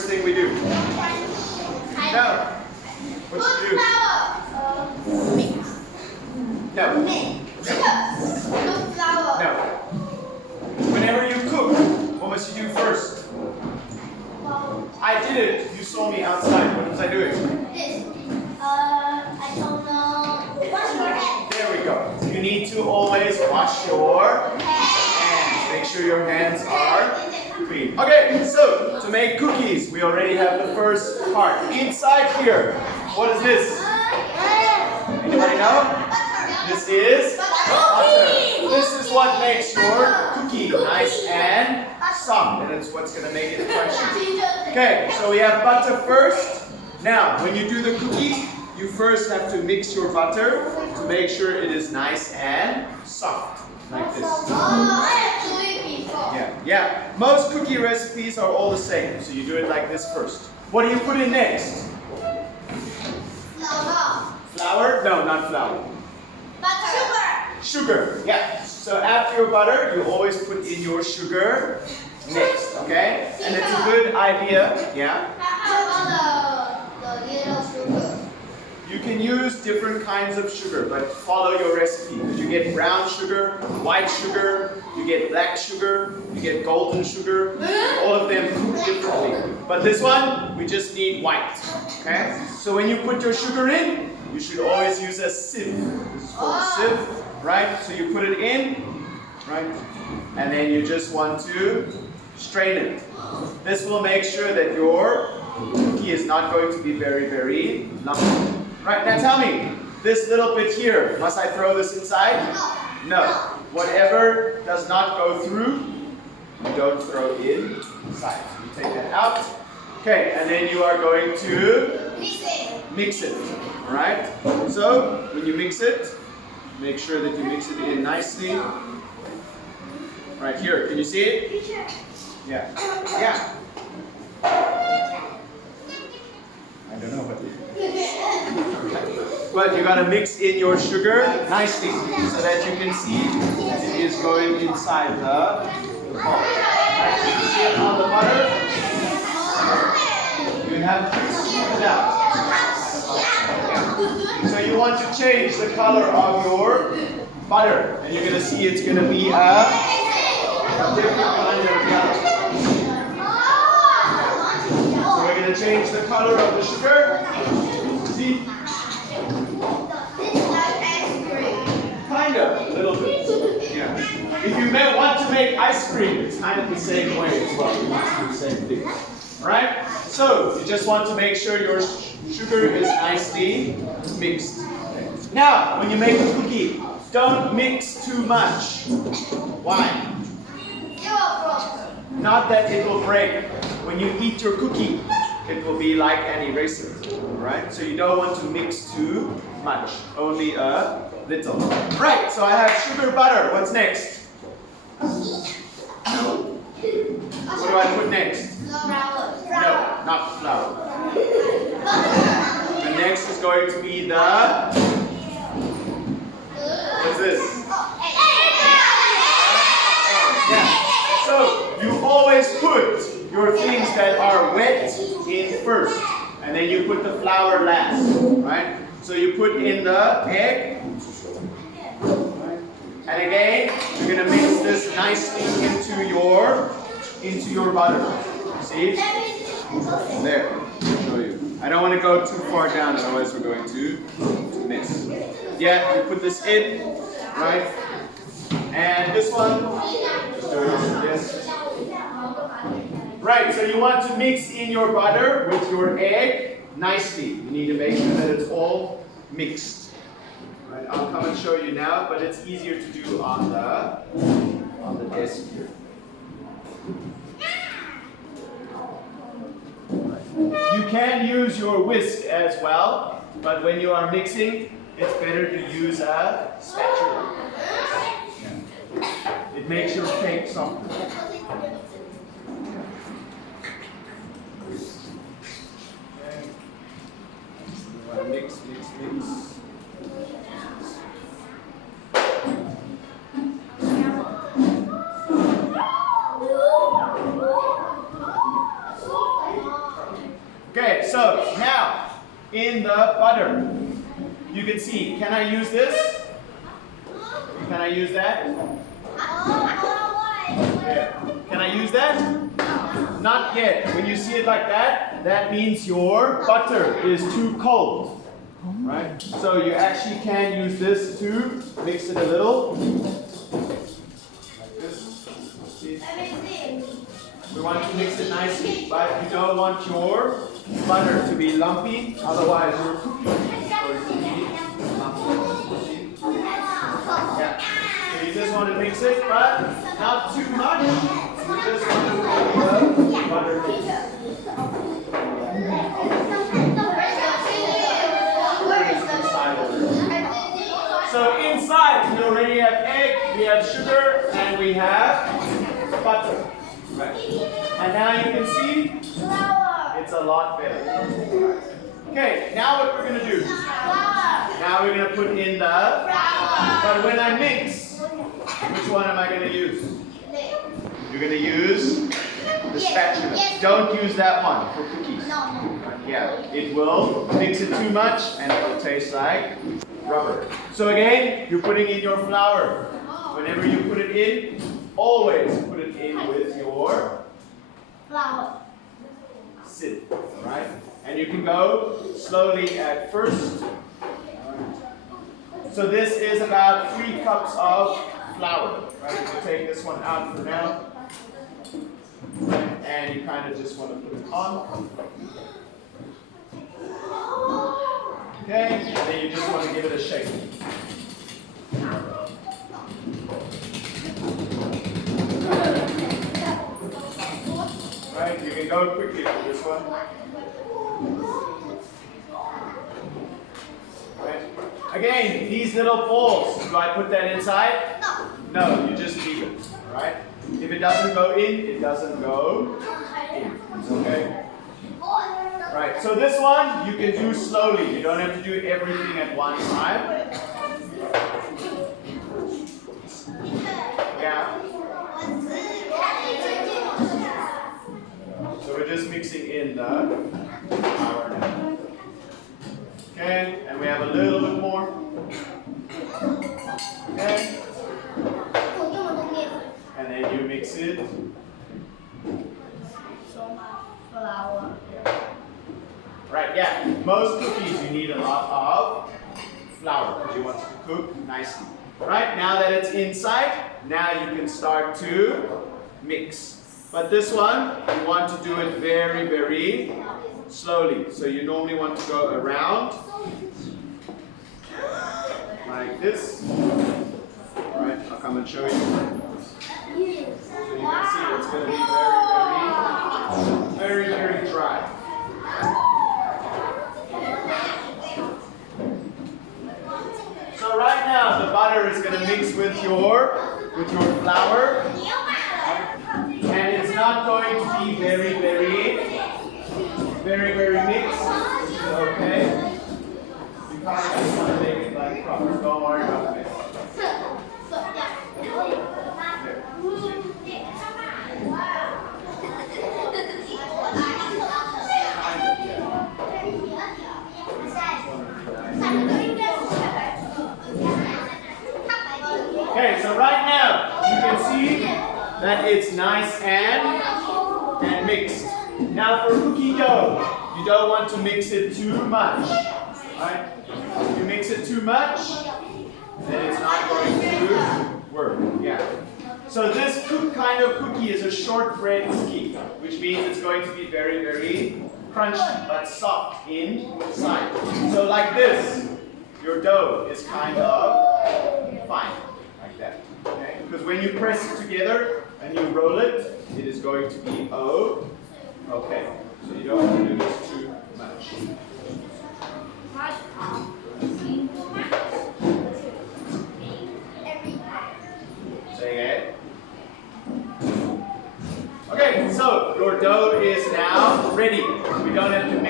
first thing we do? No. What should you do? No. No. Whenever you cook, what must you do first? I did it. You saw me outside. What was I doing? I don't know. Wash your hands. There we go. You need to always wash your hands. Make sure your hands are clean. Okay, so to make cookies, we already have the first part. Inside here, what is this? Anybody know? This is butter. This is what makes your cookie nice and soft, and it's what's going to make it crunchy. Okay, so we have butter first. Now, when you do the cookie, you first have to mix your butter to make sure it is nice and soft, like this. Yeah. Most cookie recipes are all the same, so you do it like this first. What do you put in next? Flour? No, not flour. Sugar. Yeah. So after your butter, you always put in your sugar next, okay? And it's a good idea, yeah? You can use different kinds of sugar, but follow your recipe. You get brown sugar, white sugar, you get black sugar, you get golden sugar. All of them cook differently. But this one, we just need white, okay? So when you put your sugar in, you should always use a sieve. This is called a sieve, right? So you put it in, right? And then you just want to strain it. This will make sure that your cookie is not going to be very, very lumpy. Right, now tell me, this little bit here, must I throw this inside? No. Whatever does not go through, you don't throw inside. So you take that out. Okay, and then you are going to mix it. Alright? So, when you mix it, make sure that you mix it in nicely. Right here, can you see it? Yeah. Yeah. I don't know what it is. But you gotta mix in your sugar nicely so that you can see it is going inside the bowl. Right? You see it on the butter? You have to scoop it out. So you want to change the color of your butter, and you're gonna see it's gonna be a different kind of yellow. So we're going to change the color of the sugar. See? Kind of, a little bit. Yeah. If you want to make ice cream, it's kind of the same way as well. You want to do the same thing. Alright? So, you just want to make sure your sugar is nicely mixed. Okay. Now, when you make a cookie, don't mix too much. Why? Not that it will break. When you eat your cookie, it will be like an eraser, right? So you don't want to mix too much, only a little. Right, so I have sugar butter. What's next? No. What do I put next? Flour. No, not flour. The next is going to be the... What's this? Yeah. So, you always put your things that are wet in first, and then you put the flour last, right? So you put in the egg, right? And again, you're going to mix this nicely into your butter. See? There, I'll show you. I don't want to go too far down, otherwise we're going to miss. Yeah, you put this in, right? And this one, yes. Right, so you want to mix in your butter with your egg nicely. You need to make sure that it's all mixed. Right, I'll come and show you now, but it's easier to do on the desk here. You can use your whisk as well, but when you are mixing, it's better to use a spatula. Yeah. It makes your cake softer. Mix. Okay, so now in the butter, you can see, can I use this? Can I use that? There. Can I use that? Not yet. When you see it like that, that means your butter is too cold. Right? So you actually can use this to mix it a little. Like this. See? We want to mix it nicely, but you don't want your butter to be lumpy, otherwise your cookie is going to be lumpy. Yeah. So you just want to mix it, but not too much. You just want to make the butter mix. So inside we already have egg, we have sugar, and we have butter. Right. And now you can see it's a lot better. Okay, now what we're going to do? Now we're going to put in the but when I mix, which one am I going to use? You're going to use the spatula. Don't use that one for cookies. Yeah, it will mix it too much and it will taste like rubber. So again, you're putting in your flour. Whenever you put it in, always put it in with your Flour. sieve, right? And you can go slowly at first. So this is about 3 cups of flour, right? You take this one out for now. And you kind of just want to put it on. Okay, and then you just want to give it a shake. Right, you can go quickly for this one. Right. Again, these little balls, do I put that inside? No, you just leave it. Alright? If it doesn't go in, it doesn't go in. Okay? Right, so this one you can do slowly. You don't have to do everything at one time. Yeah. So we're just mixing in the flour now. Okay, and we have a little bit more. Okay. And then you mix it. Flour. Right, yeah. Most cookies you need a lot of flour because you want it to cook nicely. Right, now that it's inside, now you can start to mix. But this one, you want to do it very, very slowly. So you normally want to go around like this. Alright, I'll come and show you. So you can see it's going to be very, very dry. So right now the butter is going to mix with your flour. And it's not going to be very mixed. Okay? You kind of just want to make it like proper. Don't worry about this. Okay, so right now you can see that it's nice and mixed. Now for cookie dough, you don't want to mix it too much. Right? If you mix it too much, then it's not going to work. Yeah. So this kind of cookie is a shortbread cookie, which means it's going to be very crunchy but soft inside. So like this, your dough is kind of fine, like that. Okay? Because when you press it together and you roll it, it is going to be okay. So you don't want to do this too much. Say again. Okay, so your dough is now ready. We don't have to